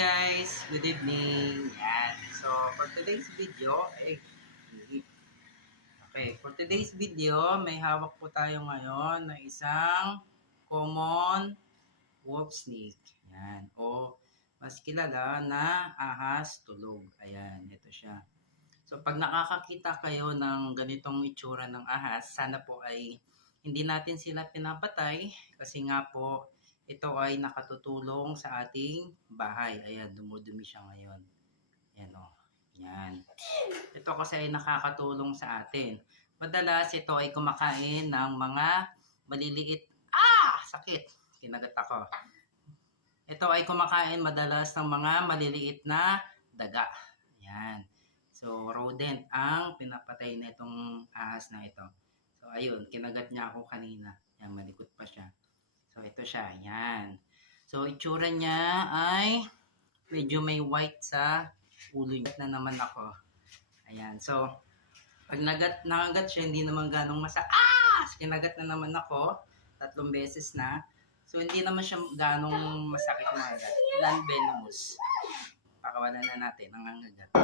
guys! Good evening! Yan. So, for today's video, for today's video, may hawak po tayo ngayon na isang common wolf snake. Yan. O, mas kilala na ahas tulog. Ayan, ito siya. So, pag nakakakita kayo ng ganitong itsura ng ahas, sana po ay hindi natin sila pinapatay kasi nga po, ito ay nakatutulong sa ating bahay. Ayan, dumudumi siya ngayon. Ayan o. Yan. Ito kasi ay nakakatulong sa atin. Madalas ito ay kumakain ng mga maliliit. Sakit! Kinagat ako. Ito ay kumakain madalas ng mga maliliit na daga. Ayan. So, rodent ang pinapatay na itong ahas na ito. So, ayun. Kinagat niya ako kanina. Ayan, malikot pa siya. So, ito siya. Ayan. So, itsura niya ay medyo may white sa ulo niya. Na naman ako. Ayan. So, pag nakagat siya, hindi naman ganong kinagat na naman ako. 3 beses na. So, hindi naman siya ganong masakit na agad. Non-venomous. Pakawalan na natin ang nangagat.